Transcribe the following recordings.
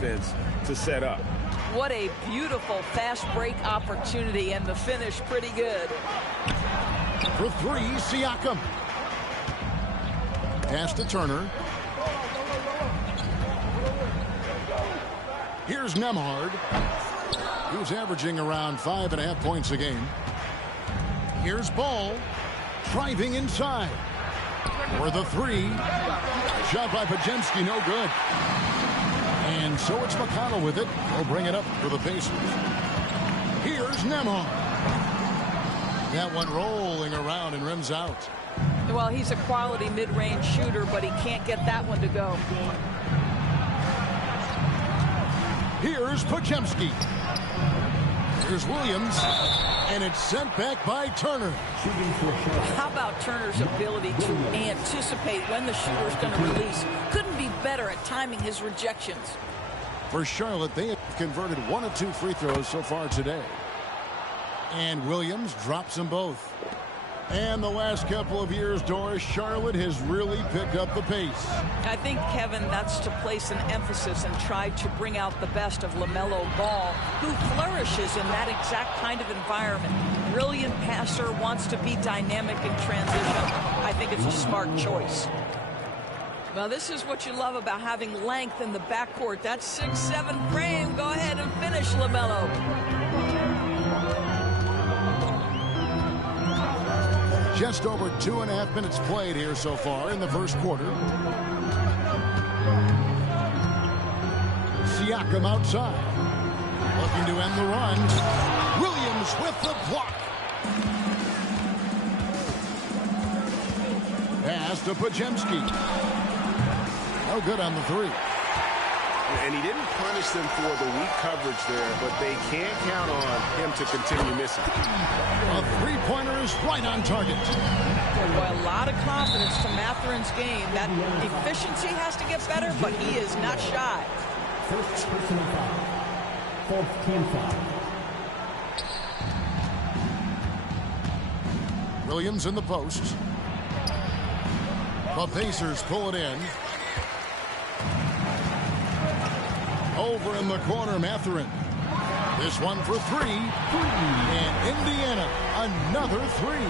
defense to set up. What a beautiful fast break opportunity, and the finish pretty good. For three, Siakam. Pass to Turner. Here's Nembhard, who's averaging around 5.5 points a game. Here's Ball, driving inside. For the three. Shot by Podziemski, no good. And so it's McConnell with it. He'll bring it up for the Pacers. Here's Nembhard. That one rolling around and rims out. Well, he's a quality mid-range shooter, but he can't get that one to go. Here's Podziemski. Here's Williams. And it's sent back by Turner. How about Turner's ability to anticipate when the shooter's going to release? Couldn't be better at timing his rejections. For Charlotte, they have converted 1 of 2 free throws so far today. And Williams drops them both. And the last couple of years, Doris, Charlotte has really picked up the pace. I think, Kevin, that's to place an emphasis and try to bring out the best of LaMelo Ball, who flourishes in that exact kind of environment. Brilliant passer, wants to be dynamic in transition. I think it's a smart choice. Well, this is what you love about having length in the backcourt. That 6'7" frame. Go ahead and finish, LaMelo. Just over 2.5 minutes played here so far in the first quarter. Siakam outside. Looking to end the run. Williams with the block. Pass to Podziemski. No good on the three. And he didn't punish them for the weak coverage there, but they can't count on him to continue missing. A three-pointer is right on target. Boy, a lot of confidence to Mathurin's game. That efficiency has to get better, but he is not shy. First personal foul. Fourth team foul. Williams in the post. The Pacers pull it in. Over in the corner, Mathurin. This one for three. And Indiana, another three.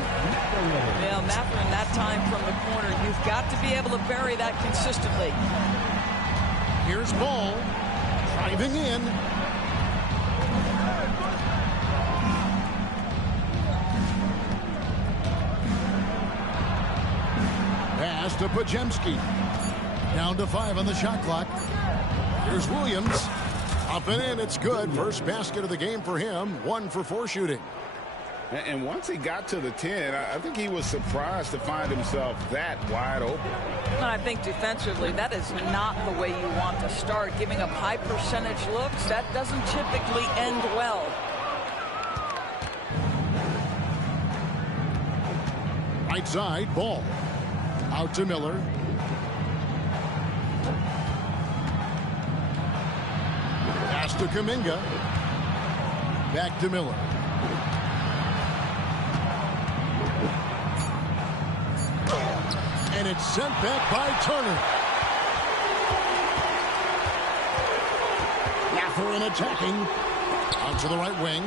Yeah, Mathurin that time from the corner. You've got to be able to bury that consistently. Here's Ball. Driving in. Pass to Podziemski. Down to 5 on the shot clock. Here's Williams. Up and in, it's good. First basket of the game for him. 1 for 4 shooting. And once he got to the 10, I think he was surprised to find himself that wide open. And I think defensively, that is not the way you want to start. Giving up high percentage looks, that doesn't typically end well. Right side, Ball. Out to Miller. Pass to Kuminga. Back to Miller. And it's sent back by Turner. Mathurin attacking. Out to the right wing.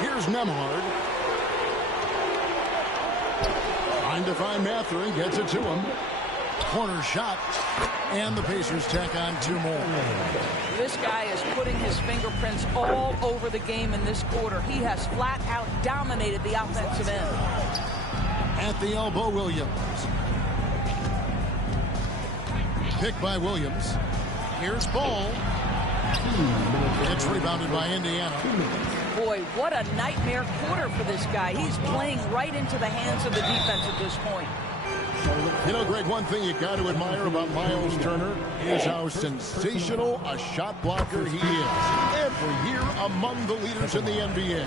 Here's Nembhard. Trying to find Mathurin. Gets it to him. Corner shot. And the Pacers tack on 2 more. This guy is putting his fingerprints all over the game in this quarter. He has flat out dominated the offensive end. At the elbow, Williams. Picked by Williams. Here's Ball. It's rebounded by Indiana. Boy, what a nightmare quarter for this guy. He's playing right into the hands of the defense at this point. You know, Greg, one thing you got to admire about Miles Turner is how sensational a shot blocker he is. Every year among the leaders in the NBA.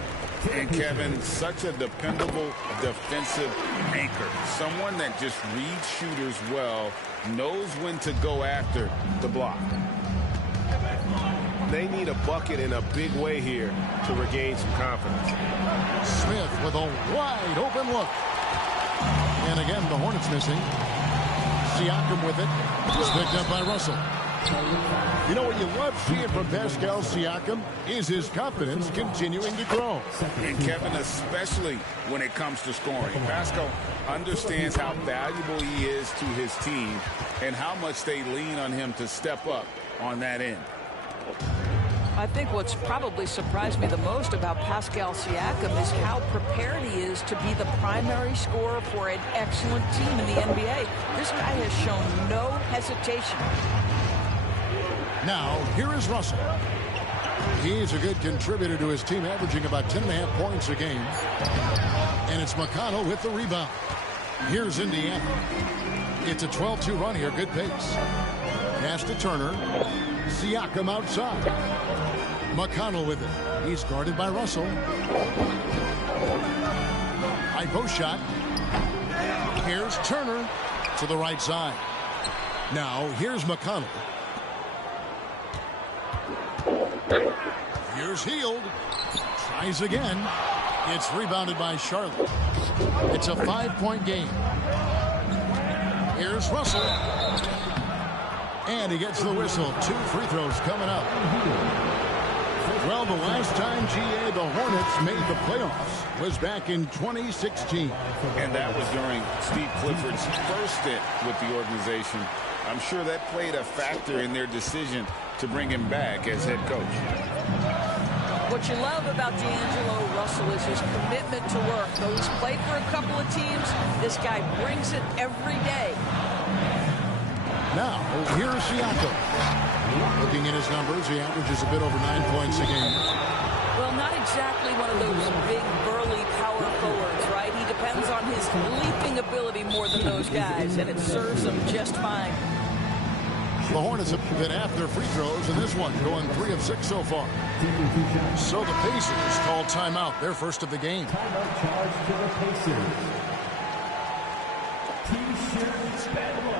And Kevin, such a dependable defensive anchor. Someone that just reads shooters well, knows when to go after the block. They need a bucket in a big way here to regain some confidence. Smith with a wide open look. And again, the Hornets missing. Siakam with it. Just picked up by Russell. You know what you love seeing from Pascal Siakam is his confidence continuing to grow. And Kevin, especially when it comes to scoring. Pascal understands how valuable he is to his team and how much they lean on him to step up on that end. I think what's probably surprised me the most about Pascal Siakam is how prepared he is to be the primary scorer for an excellent team in the NBA. This guy has shown no hesitation. Now, here is Russell. He's a good contributor to his team, averaging about 10.5 points a game. And it's McConnell with the rebound. Here's Indiana. It's a 12-2 run here. Good pace. Pass to Turner. Siakam outside. McConnell with it. He's guarded by Russell. High post shot. Here's Turner to the right side. Now, here's McConnell. Here's Hield. Tries again. It's rebounded by Charlotte. It's a 5-point game. Here's Russell. And he gets the whistle. 2 free throws coming up. Well, the last time, GA, the Hornets made the playoffs was back in 2016. And that was during Steve Clifford's first stint with the organization. I'm sure that played a factor in their decision to bring him back as head coach. What you love about D'Angelo Russell is his commitment to work. Though he's played for a couple of teams, this guy brings it every day. Now, here's Siakam. Looking at his numbers, he averages a bit over 9 points a game. Well, not exactly one of those big, burly power forwards, right? He depends on his leaping ability more than those guys, and it serves him just fine. The Hornets have been after free throws in this one, going 3 of 6 so far. So the Pacers call timeout, their first of the game. Timeout charge to the Pacers. T-shirts battle.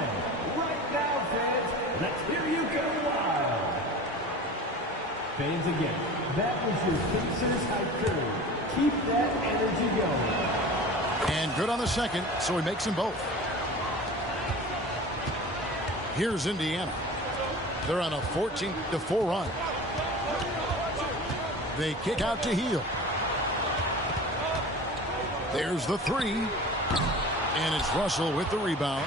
Right now, fans, let's hear you go wild. Fans again, that was your Pacers haiku. Keep that energy going. And good on the second, so he makes them both. Here's Indiana. They're on a 14-4 run. They kick out to Hield. There's the 3. And it's Russell with the rebound.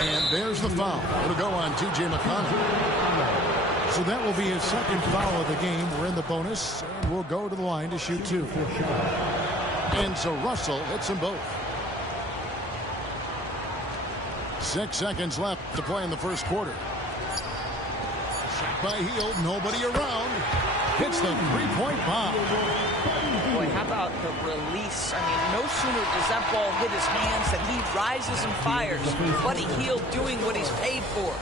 And there's the foul. It'll go on TJ McConnell. So that will be his second foul of the game. We're in the bonus, and we'll go to the line to shoot 2. And so Russell hits them both. 6 seconds left to play in the first quarter. Shot by Hield, nobody around. Hits the 3-point bomb. Boy, how about the release? I mean, no sooner does that ball hit his hands than he rises and fires. Buddy Hield doing what he's paid for.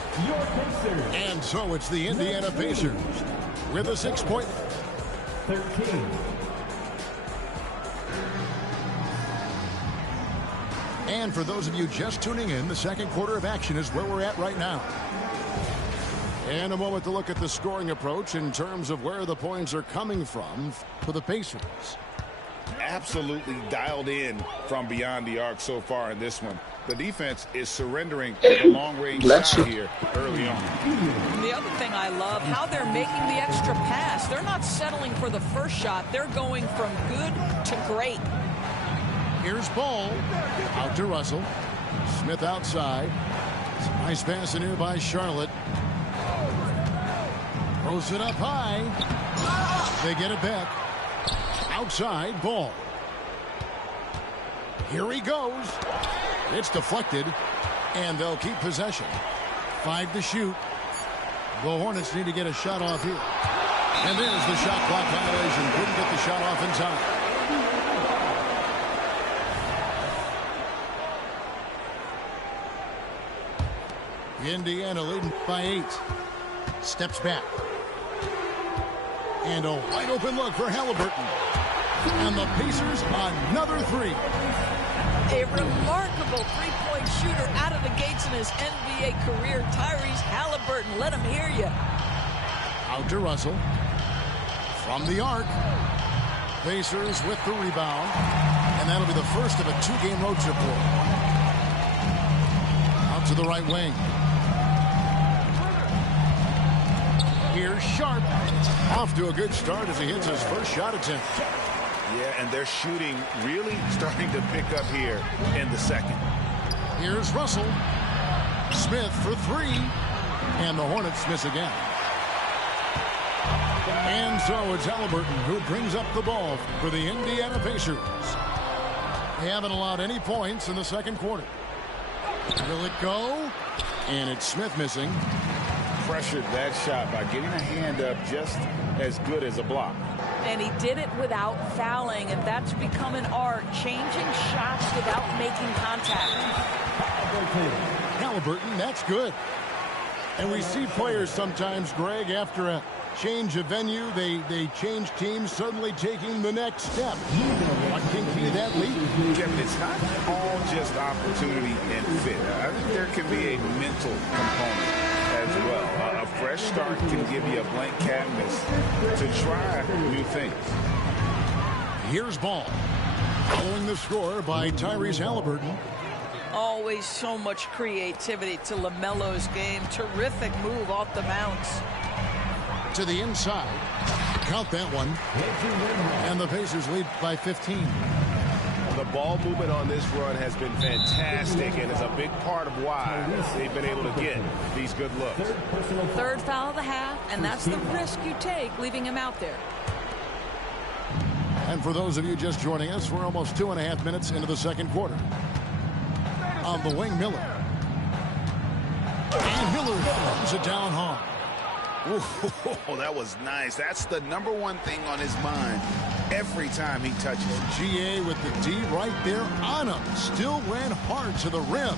And so it's the Indiana Pacers with a 6-point. 13. And for those of you just tuning in, the second quarter of action is where we're at right now. And a moment to look at the scoring approach in terms of where the points are coming from for the Pacers. Absolutely dialed in from beyond the arc so far in this one. The defense is surrendering the long-range shot here early on. The other thing I love, how they're making the extra pass. They're not settling for the first shot. They're going from good to great. Here's Ball. Out to Russell. Smith outside. Nice pass in here by Charlotte. Throws it up high. They get it back. Outside, Ball. Here he goes. It's deflected, and they'll keep possession. 5 to shoot. The Hornets need to get a shot off here. And there's the shot clock violation. Couldn't get the shot off in time. Indiana leading by 8. Steps back. And a wide open look for Halliburton. And the Pacers another 3. A remarkable three-point shooter out of the gates in his NBA career. Tyrese Halliburton, let him hear you. Out to Russell. From the arc. Pacers with the rebound. And that'll be the first of a 2-game road trip for him. Out to the right wing. Here's Sharp. Off to a good start as he hits his first shot attempt. Yeah, and their shooting really starting to pick up here in the second. Here's Russell. Smith for three. And the Hornets miss again. And so it's Halliburton who brings up the ball for the Indiana Pacers. They haven't allowed any points in the second quarter. Will it go? And it's Smith missing. Pressured that shot by getting a hand up just as good as a block. And he did it without fouling, and that's become an art, changing shots without making contact. Halliburton, that's good. And we see players sometimes, Greg, after a change of venue, they change teams, suddenly taking the next step. What can be that lead? Kevin, it's not all just opportunity and fit. I think there can be a mental component as well. A fresh start can give you a blank canvas to try new things. Here's Ball. Following the score by Tyrese Halliburton. Always so much creativity to LaMelo's game. Terrific move off the bounce. To the inside. Count that one. And the Pacers lead by 15. The ball movement on this run has been fantastic and is a big part of why they've been able to get these good looks. Third foul of the half, and that's the risk you take leaving him out there. And for those of you just joining us, we're almost 2.5 minutes into the second quarter. On the wing, Miller. And Miller throws it down hard. Ooh, that was nice. That's the number one thing on his mind every time he touches it. GA with the D right there on him. Still ran hard to the rim.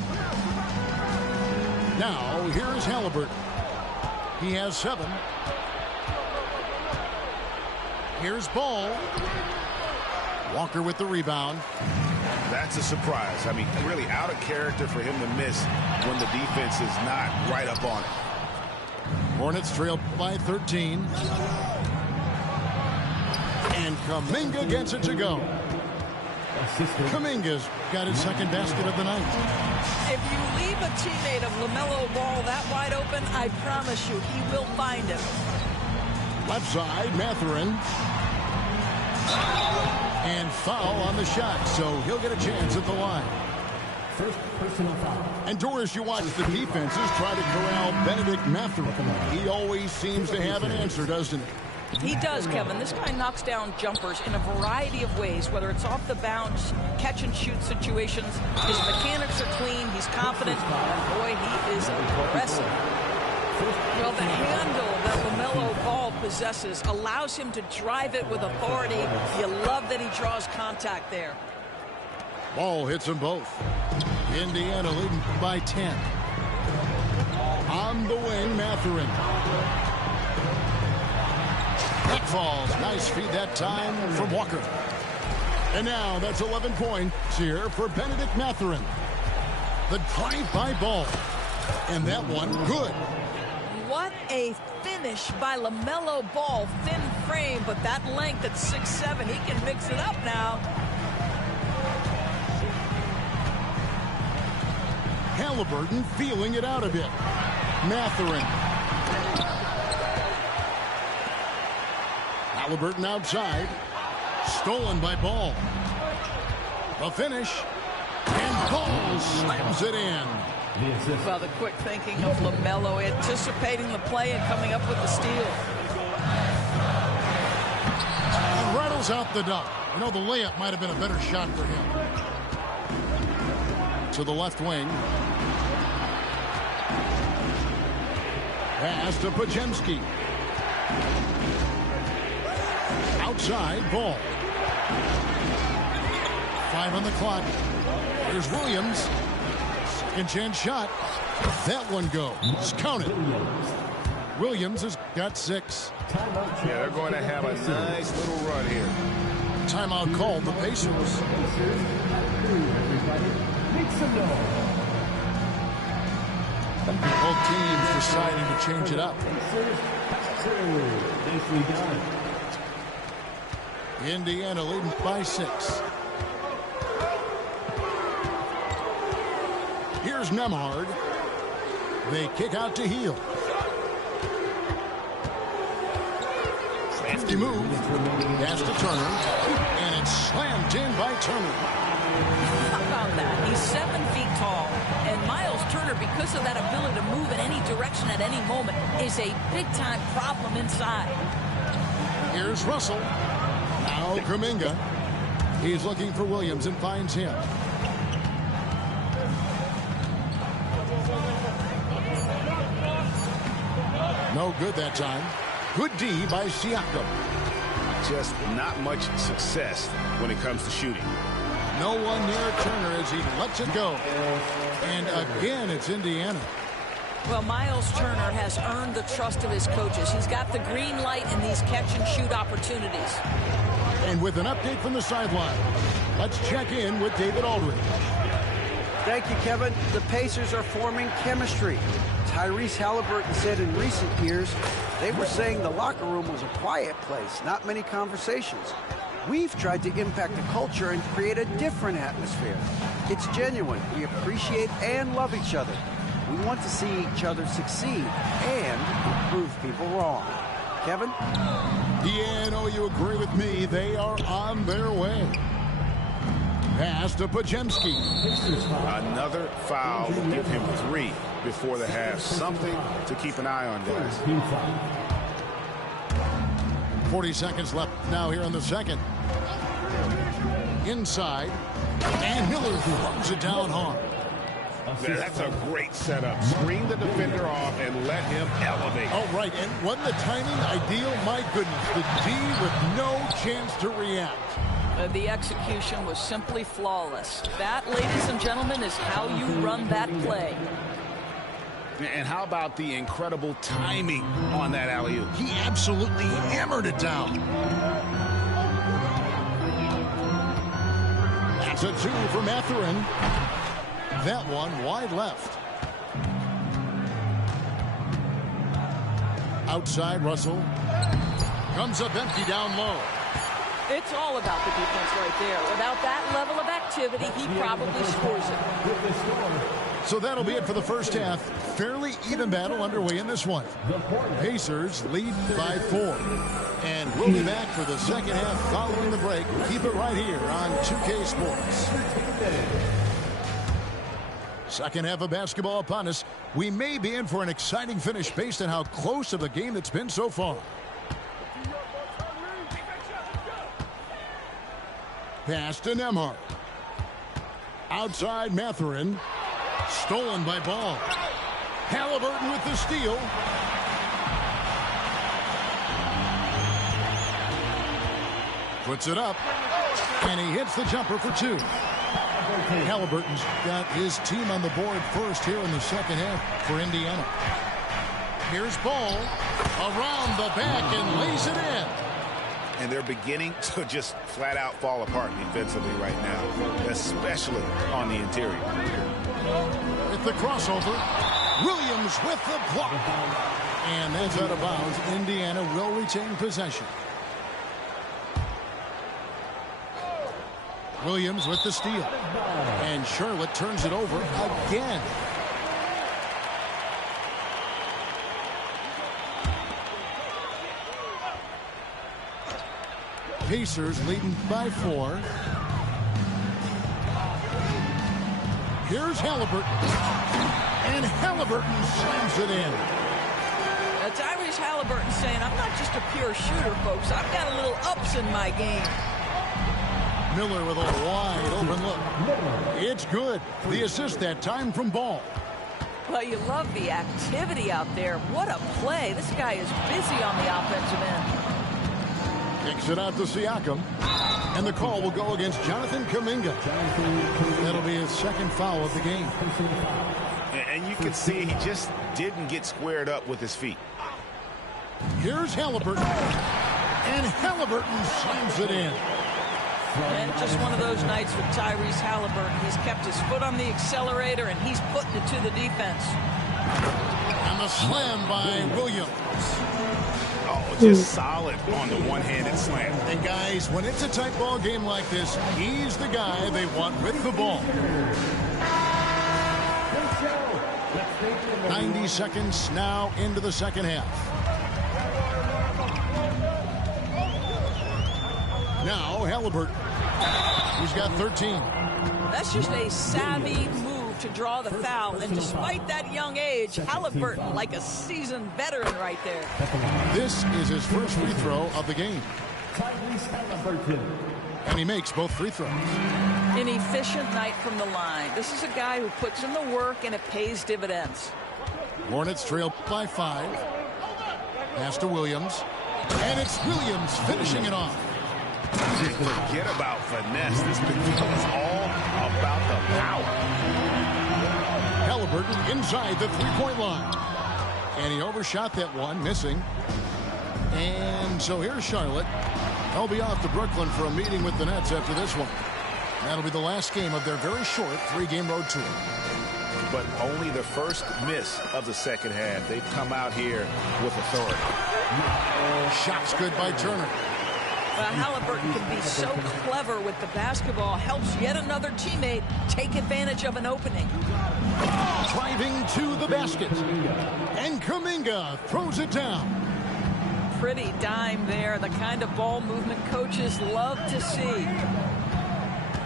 Now, here is Halliburton. He has 7. Here's Ball. Walker with the rebound. That's a surprise. I mean, really out of character for him to miss when the defense is not right up on it. Hornets trailed by 13. And Kuminga gets it to go. Kuminga's got his second basket of the night. If you leave a teammate of LaMelo Ball that wide open, I promise you he will find him. Left side, Mathurin. And foul on the shot, so he'll get a chance at the line. First personal foul. And Doris, you watch the defenses try to corral Benedict Mathurin. He always seems to have an answer, doesn't he? He does, Kevin. This guy knocks down jumpers in a variety of ways, whether it's off the bounce, catch and shoot situations. His mechanics are clean. He's confident. And boy, he is aggressive. Well, the handle that LaMelo Ball possesses allows him to drive it with authority. You love that he draws contact there. Ball hits them both. Indiana leading by 10. On the wing, Mathurin. That falls. Nice feed that time from Walker. And now that's 11 points here for Benedict Mathurin. The drive by Ball. And that one good. What a finish by LaMelo Ball. Thin frame, but that length at 6'7", he can mix it up now. Halliburton feeling it out a bit. Mathurin. Halliburton outside. Stolen by Ball. A finish. And Ball slams it in. Well, the quick thinking of LaMelo, anticipating the play and coming up with the steal. And rattles out the dunk. You know, the layup might have been a better shot for him. To the left wing. Pass to Podziemski. Outside, Ball. 5 on the clock. Here's Williams. Second chance shot. That one goes. Count it. Williams has got 6. Yeah, they're going to have a nice little run here. Timeout called the Pacers. Make some noise. Both teams deciding to change it up. Nicely done. Indiana leading by 6. Here's Nembhard. They kick out to Heel. Nifty move. Pass to Turner. And it's slammed in by Turner. How about that? He's 7 feet tall. And Miles Turner, because of that ability to move in any direction at any moment, is a big-time problem inside. Here's Russell. Now Kuminga. He's looking for Williams and finds him. No good that time. Good D by Siakam. Just not much success when it comes to shooting. No one near Turner as he lets it go. And again, it's Indiana. Well, Miles Turner has earned the trust of his coaches. He's got the green light in these catch-and-shoot opportunities. And with an update from the sideline, let's check in with David Aldridge. Thank you, Kevin. The Pacers are forming chemistry. Tyrese Halliburton said in recent years, they were saying the locker room was a quiet place, not many conversations. We've tried to impact the culture and create a different atmosphere. It's genuine. We appreciate and love each other. We want to see each other succeed and prove people wrong. Kevin? Yeah, I know you agree with me. They are on their way. Pass to Podziemski. Another foul will give him 3 before the half. Something to keep an eye on, guys. 40 seconds left now here in the second. Inside. And Miller throws it down hard. That's a great setup. Screen the defender off and let him elevate. Oh, right. And wasn't the timing ideal? My goodness. The D with no chance to react. The execution was simply flawless. That, ladies and gentlemen, is how you run that play. And how about the incredible timing on that alley-oop? He absolutely hammered it down. That's a 2 for Mathurin. That one wide left. Outside, Russell. Comes up empty down low. It's all about the defense right there. Without that level of activity, he probably scores it. So that'll be it for the first half. Fairly even battle underway in this one. Pacers lead by 4. And we'll be back for the second half following the break. Keep it right here on 2K Sports. Second half of basketball upon us. We may be in for an exciting finish based on how close of a game it's been so far. Pass to Nembhard. Outside Mathurin. Stolen by Ball. Halliburton with the steal. Puts it up. And he hits the jumper for 2. Halliburton's got his team on the board first here in the second half for Indiana. Here's Ball. Around the back and lays it in. And they're beginning to just flat out fall apart defensively right now, especially on the interior. With the crossover, Williams with the block. And that's out of bounds. Indiana will retain possession. Williams with the steal. And Charlotte turns it over again. Pacers leading by 4. Here's Halliburton. And Halliburton slams it in. Tyrese Halliburton saying, I'm not just a pure shooter, folks. I've got a little ups in my game. Miller with a wide open look. It's good. The assist that time from Ball. Well, you love the activity out there. What a play. This guy is busy on the offensive end. Kicks it out to Siakam. And the call will go against Jonathan Kuminga. That'll be his second foul of the game. And you can see he just didn't get squared up with his feet. Here's Halliburton. And Halliburton slams it in. And just one of those nights with Tyrese Halliburton. He's kept his foot on the accelerator, and he's putting it to the defense. And the slam by Williams. Oh, just solid on the one-handed slam. And guys, when it's a tight ball game like this, he's the guy they want with the ball. 90 seconds now into the second half. Now Halliburton. He's got 13. That's just a savvy move to draw the foul. And despite that young age, Halliburton like a seasoned veteran right there. This is his first free throw of the game. And he makes both free throws. An efficient night from the line. This is a guy who puts in the work and it pays dividends. Hornets trail by 5. Pass to Williams. And it's Williams finishing it off. Forget about finesse. This team is all about the power. Halliburton inside the three-point line. And he overshot that one, missing. And so here's Charlotte. They'll be off to Brooklyn for a meeting with the Nets after this one. That'll be the last game of their very short 3-game road tour. But only the first miss of the second half. They've come out here with authority. Shots good by Turner. Well, Halliburton can be so clever with the basketball. Helps yet another teammate take advantage of an opening. Driving to the basket. And Kuminga throws it down. Pretty dime there. The kind of ball movement coaches love to see.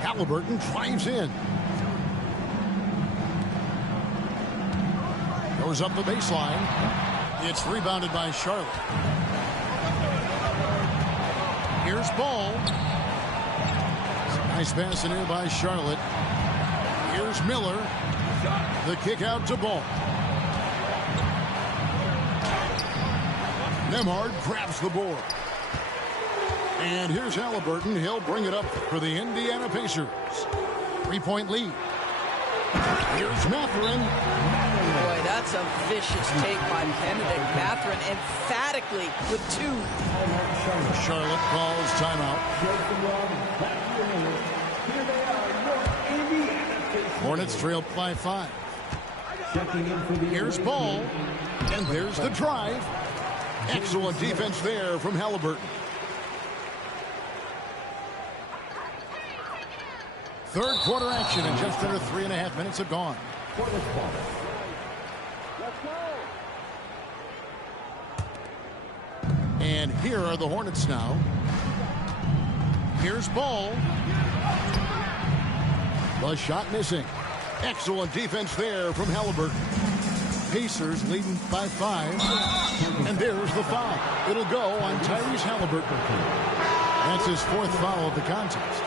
Halliburton drives in. Goes up the baseline. It's rebounded by Charlotte. Here's Ball. Nice pass in here by Charlotte. Here's Miller. The kick out to Ball. Nembhard grabs the board. And here's Halliburton. He'll bring it up for the Indiana Pacers. 3-point lead. Here's Mathurin. Boy, that's a vicious take by Benedict Mathurin, emphatically with 2. Charlotte calls timeout. Hornets trail by 5. Here's Ball. And there's the drive. Excellent defense there from Halliburton. Third quarter action, and just under 3.5 minutes have gone. And here are the Hornets now. Here's Ball. The shot missing. Excellent defense there from Halliburton. Pacers leading by 5. And there's the foul. It'll go on Tyrese Halliburton. That's his 4th foul of the contest.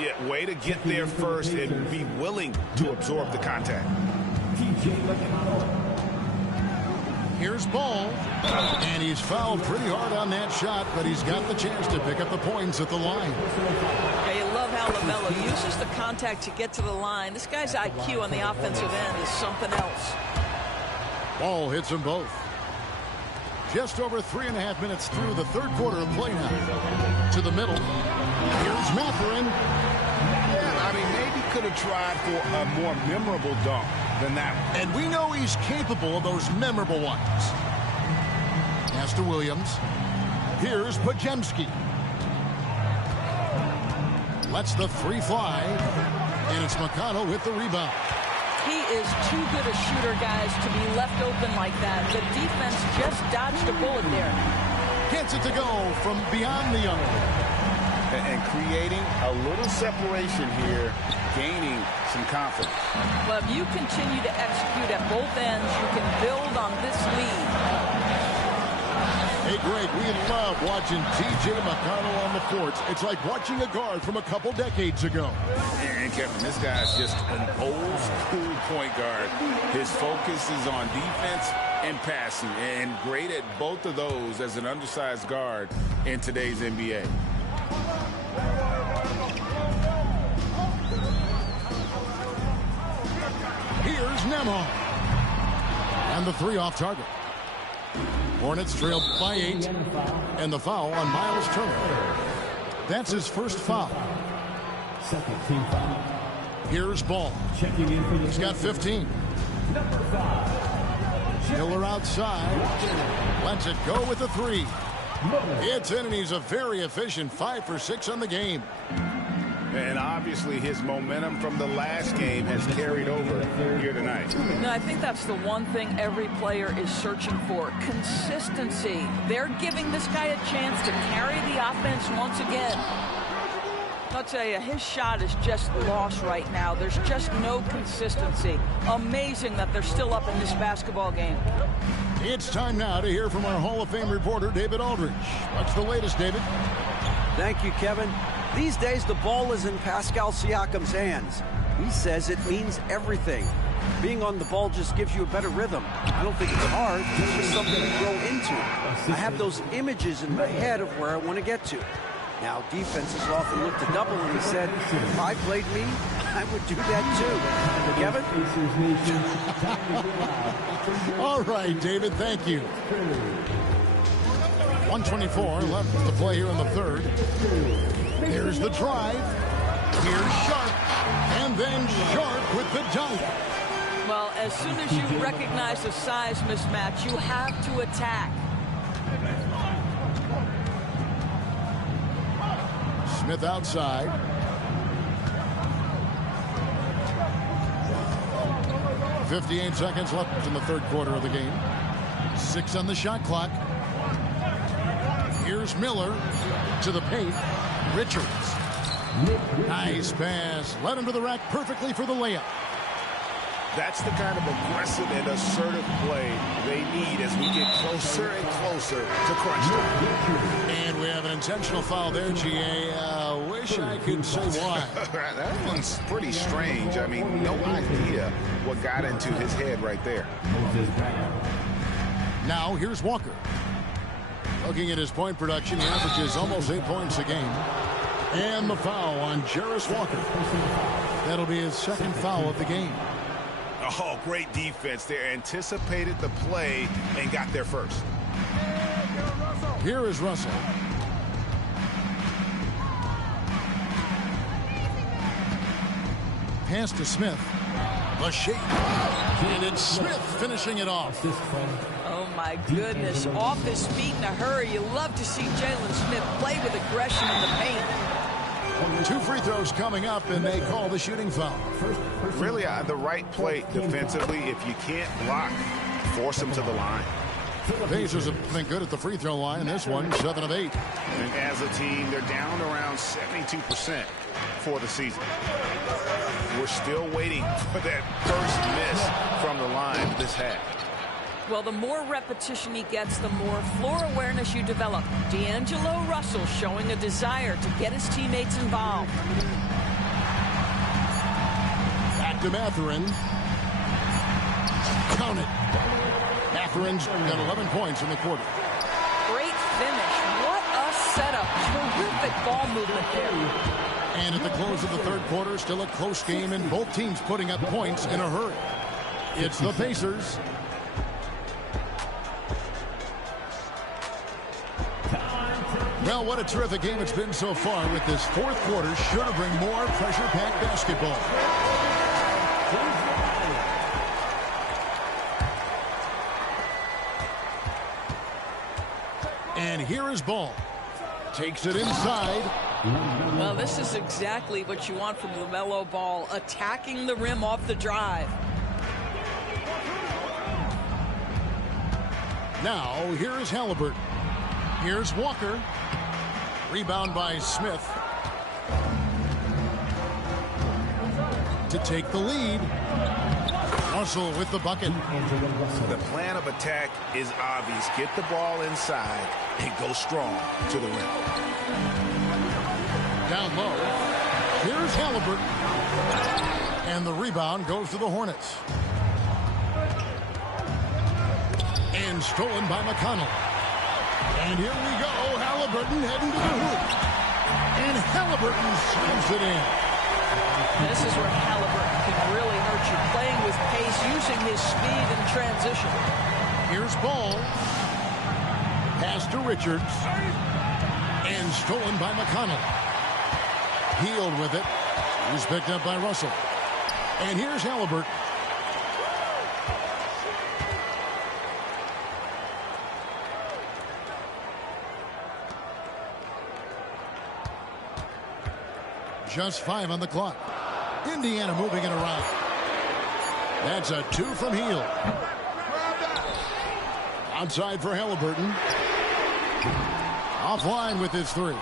Yeah, way to get there first and be willing to absorb the contact. Here's Ball. And he's fouled pretty hard on that shot, but he's got the chance to pick up the points at the line. Yeah, you love how LaMelo uses the contact to get to the line. This guy's IQ on the offensive end is something else. Ball hits them both. Just over 3.5 minutes through the third quarter of play now. To the middle. Here's Mathurin. Yeah, I mean, maybe could have tried for a more memorable dunk than that one. And we know he's capable of those memorable ones. Pass to Williams. Here's Pajemski. Lets the 3 fly. And it's McConnell with the rebound. He is too good a shooter, guys, to be left open like that. The defense just dodged a bullet there. Gets it to go from beyond the arc. And creating a little separation here, gaining some confidence. But if you continue to execute at both ends, you can build on this lead. Hey, Greg, we love watching T.J. McConnell on the courts. It's like watching a guard from a couple decades ago. And Kevin, this guy's just an old school point guard. His focus is on defense and passing, and great at both of those as an undersized guard in today's NBA. Here's Nembhard. And the 3 off target. Hornets trail by 8. And the foul on Miles Turner. That's his first foul. Second team foul. Here's Ball. Checking in for the He's got 15. number 5. Miller outside. Lets it go with the 3. It's in, and he's a very efficient 5 for 6 on the game. And obviously his momentum from the last game has carried over here tonight. No, I think that's the one thing every player is searching for. Consistency. They're giving this guy a chance to carry the offense once again. I'll tell you, his shot is just lost right now. There's just no consistency. Amazing that they're still up in this basketball game. It's time now to hear from our Hall of Fame reporter, David Aldridge. What's the latest, David? Thank you, Kevin. These days, the ball is in Pascal Siakam's hands. He says it means everything. Being on the ball just gives you a better rhythm. I don't think it's hard. It's just something you grow into. I have those images in my head of where I want to get to. Now, defenses often look to double, and he said, if I played me, I would do that too. Kevin? All right, David, thank you. 1:24 left to play here in the third. Here's the drive. Here's Sharp. And then Sharp with the dunk. Well, as soon as you recognize a size mismatch, you have to attack. Smith outside. .58 seconds left in the third quarter of the game. 6 on the shot clock. Here's Miller to the paint. Richards. Nice pass. Led him to the rack perfectly for the layup. That's the kind of aggressive and assertive play they need as we get closer and closer to crunch time. And we have an intentional foul there, GA. Wish I could say why. That one's pretty strange. I mean, no idea what got into his head right there. Now, here's Walker. Looking at his point production, he averages almost 8 points a game. And the foul on Jarris Walker. That'll be his second foul of the game. Oh, great defense there. Anticipated the play and got there first. Here is Russell. Pass to Smith. The shake. And it's Smith finishing it off. Oh, my goodness. Off his feet in a hurry. You love to see Jalen Smith play with aggression in the paint. 2 free throws coming up, and they call the shooting foul. Really, the right play defensively. If you can't block, force them to the line. The Pacers have been good at the free throw line. This one, 7 of 8. And as a team, they're down around 72% for the season. We're still waiting for that first miss from the line this half. Well, the more repetition he gets, the more floor awareness you develop. D'Angelo Russell showing a desire to get his teammates involved. Back to Mathurin. Count it. Mathurin's got 11 points in the quarter. Great finish. What a setup. Terrific ball movement there. And at the close of the third quarter, still a close game, and both teams putting up points in a hurry. It's the Pacers. Well, what a terrific game it's been so far with this fourth quarter. Sure to bring more pressure-packed basketball. And here is Ball. Takes it inside. Well, this is exactly what you want from LaMelo Ball, attacking the rim off the drive. Now, here is Halliburton. Here's Walker. Rebound by Smith. To take the lead. Russell with the bucket. The plan of attack is obvious. Get the ball inside and go strong to the rim. Down low. Here's Halliburton. And the rebound goes to the Hornets. And stolen by McConnell. And here we go. Halliburton heading to the hoop. And Halliburton slams it in. This is where Halliburton can really hurt you, playing with pace, using his speed in transition. Here's Ball. Pass to Richards. And stolen by McConnell. Healed with it. He's picked up by Russell. And here's Halliburton. Just 5 on the clock. Indiana moving it around. That's a 2 from Heel. Outside for Halliburton. Offline with his 3.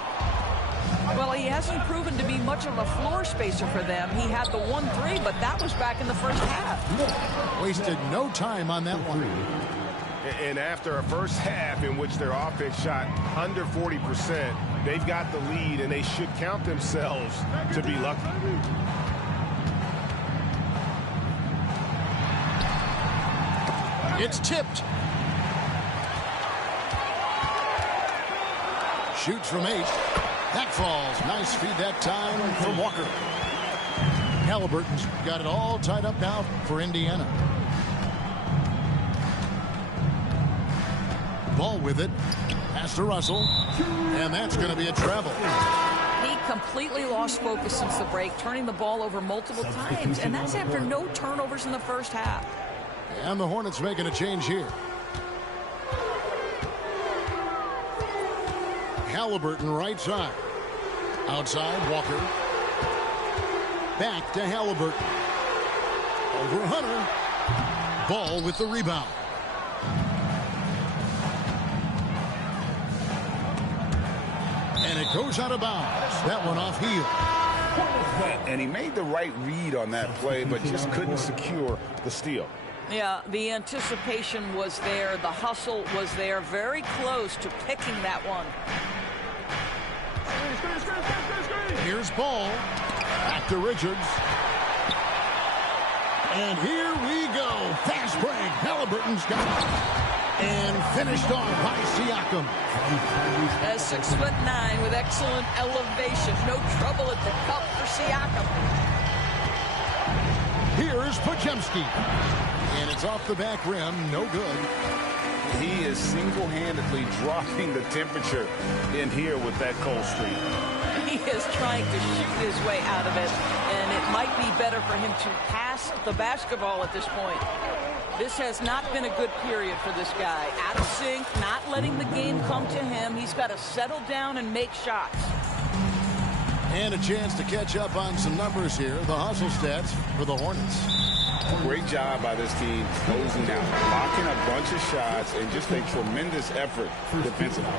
Well, he hasn't proven to be much of a floor spacer for them. He had the 1-3, but that was back in the first half. Wasted no time on that one. And after a first half in which their offense shot under 40%, they've got the lead, and they should count themselves to be lucky. It's tipped. Shoots from 8. That falls. Nice feed that time from Walker. Halliburton's got it all tied up now for Indiana. Ball with it. Pass to Russell. And that's going to be a travel. He completely lost focus since the break, turning the ball over multiple times. And that's after no turnovers in the first half. And the Hornets making a change here. Halliburton right side. Outside, Walker. Back to Halliburton. Over Hunter. Ball with the rebound. And it goes out of bounds. That one off Heel. And he made the right read on that play, but just couldn't secure the steal. Yeah, the anticipation was there. The hustle was there. Very close to picking that one. Here's Ball. Back to Richards. And here we go. Fast break. Halliburton's got it. And finished off by Siakam. As 6'9" with excellent elevation. No trouble at the cup for Siakam. Here's Podziemski. And it's off the back rim. No good. He is single-handedly dropping the temperature in here with that cold streak. He is trying to shoot his way out of it, and it might be better for him to pass the basketball at this point. This has not been a good period for this guy. Out of sync, not letting the game come to him. He's got to settle down and make shots. And a chance to catch up on some numbers here. The hustle stats for the Hornets. Great job by this team closing out, blocking a bunch of shots, and just a tremendous effort defensively.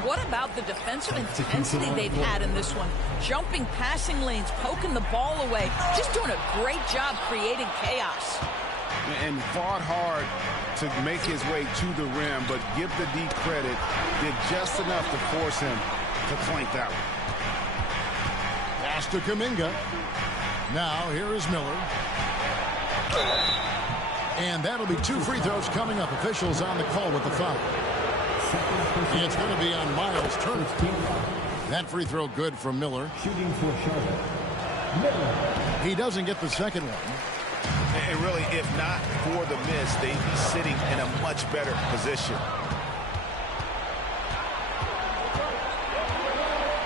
What about the defensive intensity they've had in this one? Jumping passing lanes, poking the ball away, just doing a great job creating chaos. And fought hard to make his way to the rim, but give the D credit, did just enough to force him to clank that one. Pass to Kuminga. Now here is Miller. And that'll be 2 free throws coming up. Officials on the call with the foul. It's going to be on Miles Turner. That free throw good from Miller. Shooting for Charlotte. He doesn't get the second one. And really, if not for the miss, they'd be sitting in a much better position.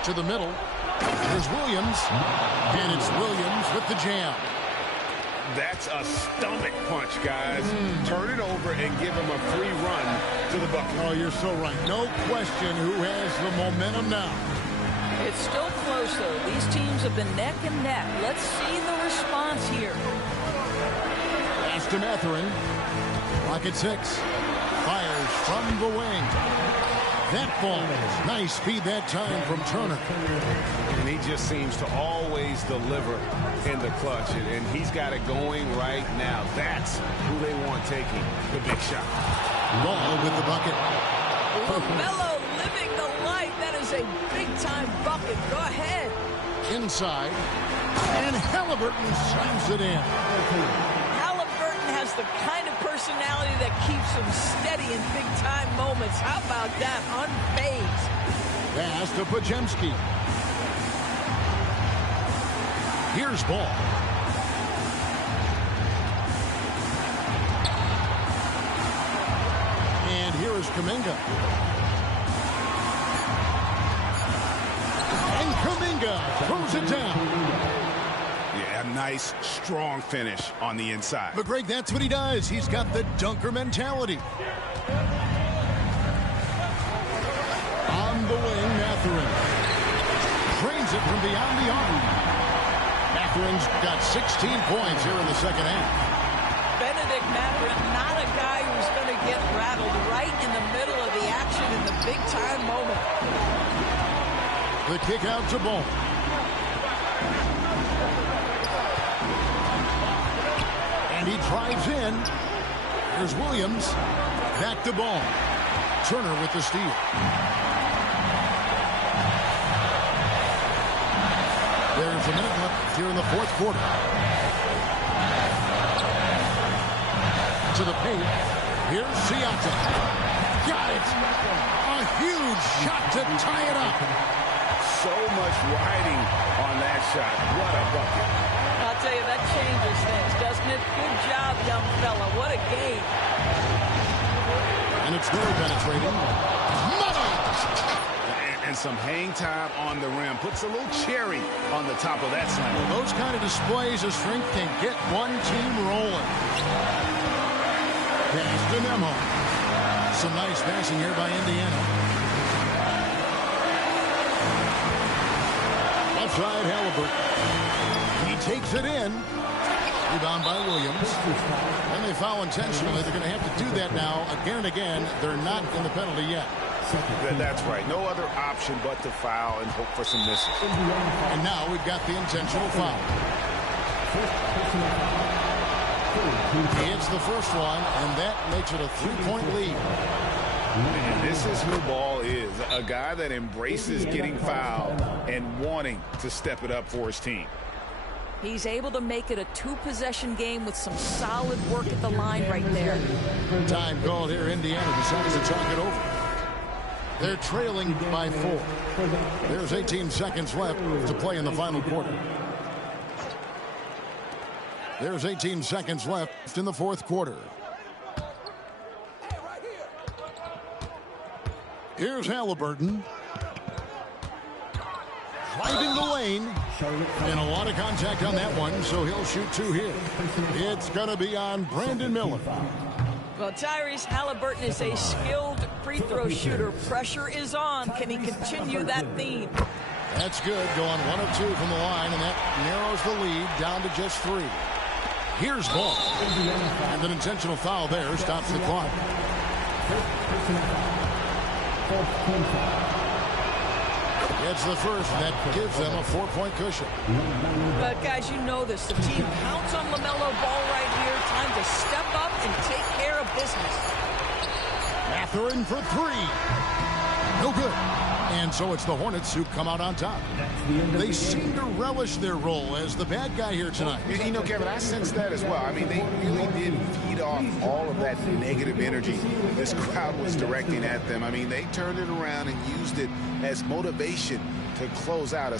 To the middle. Here's Williams. And it's Williams with the jam. That's a stomach punch, guys. Turn it over and give him a free run to the bucket. Oh, you're so right. No question who has the momentum now. It's still close, though. These teams have been neck and neck. Let's see the response here. Pass to Mathurin. Rocket 6. Fires from the wing. That falls. Nice speed that time from Turner. And he just seems to always deliver in the clutch. And he's got it going right now. That's who they want taking the big shot. Ball with the bucket. LaMelo living the life. That is a big-time bucket. Go ahead. Inside. And Halliburton slams it in. Halliburton has the kind of personality that keeps him steady in big-time moments. How about that? Unfazed. Pass to Podziemski. Here's Ball. And here is Kuminga. And Kuminga throws it down. Yeah, nice, strong finish on the inside. But Greg, that's what he does. He's got the dunker mentality. On the wing, Mathurin. Drains finds it from beyond the arc. Matherin's got 16 points here in the second half. Benedict Mathurin, not a guy who's going to get rattled right in the middle of the action in the big-time moment. The kick out to Ball. And he drives in. Here's Williams. Back to Ball. Turner with the steal. There's a minute left here in the fourth quarter. To the paint. Here's Siiigh. Got it. A huge shot to tie it up. So much riding on that shot. What a bucket. I'll tell you, that changes things, doesn't it? Good job, young fella. What a game. And it's very penetrating. Money! And some hang time on the rim. Puts a little cherry on the top of that slam. Well, those kind of displays of strength can get one team rolling. Pass to Nemo. Some nice passing here by Indiana. Left side, Halliburton. He takes it in. Rebound by Williams. And they foul intentionally. They're going to have to do that now again and again. They're not in the penalty yet. That's right. No other option but to foul and hope for some misses. And now we've got the intentional foul. He hits the first one, and that makes it a 3-point lead. And this is who Ball is. A guy that embraces getting fouled and wanting to step it up for his team. He's able to make it a two-possession game with some solid work at the line right there. Time called here. Indiana decides to talk it over. They're trailing by 4. There's 18 seconds left to play in the final quarter. There's 18 seconds left in the fourth quarter. Here's Halliburton. Driving the lane. And a lot of contact on that one, so he'll shoot 2 here. It's going to be on Brandon Miller. Well, Tyrese Halliburton is a skilled free throw shooter. Pressure is on. Can he continue that theme? That's good. Going 1 of 2 from the line, and that narrows the lead down to just 3. Here's Ball. And an intentional foul there stops the clock. It's the first, and that gives them a 4-point cushion. But, guys, you know this. The team counts on LaMelo Ball right here. Time to step up and take care of business. Mathurin for 3. No good. And so it's the Hornets who come out on top. They seem to relish their role as the bad guy here tonight. You know, Kevin, I sense that as well. I mean, they really did feed off all of that negative energy this crowd was directing at them. I mean, they turned it around and used it as motivation to close out a